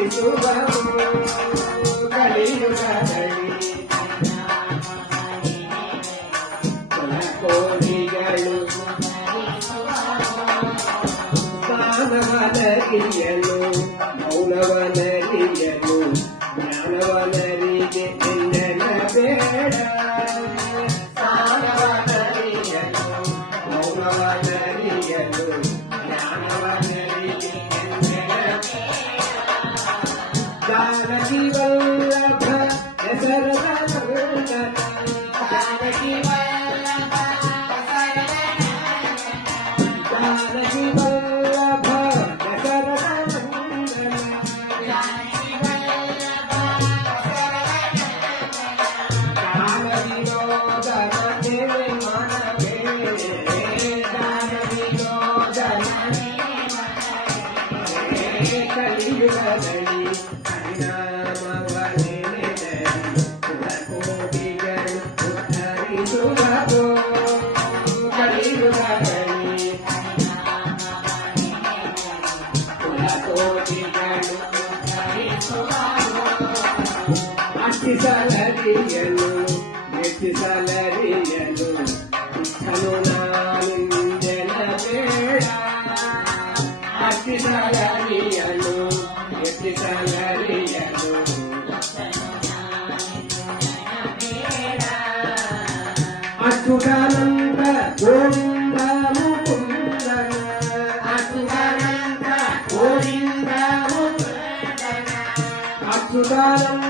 Jesus é నెత్తి సలరియలు నెత్తి సలరియలు తను నాలిందెన వేళ అతి సలరియలు నెత్తి సలరియలు అటుకానంత గోవింద ముకుంద అటుకానంత గోవింద ముకుంద అటుకానంత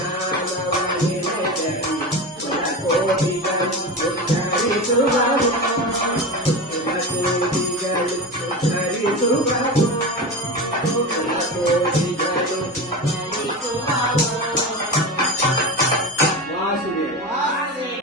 హరి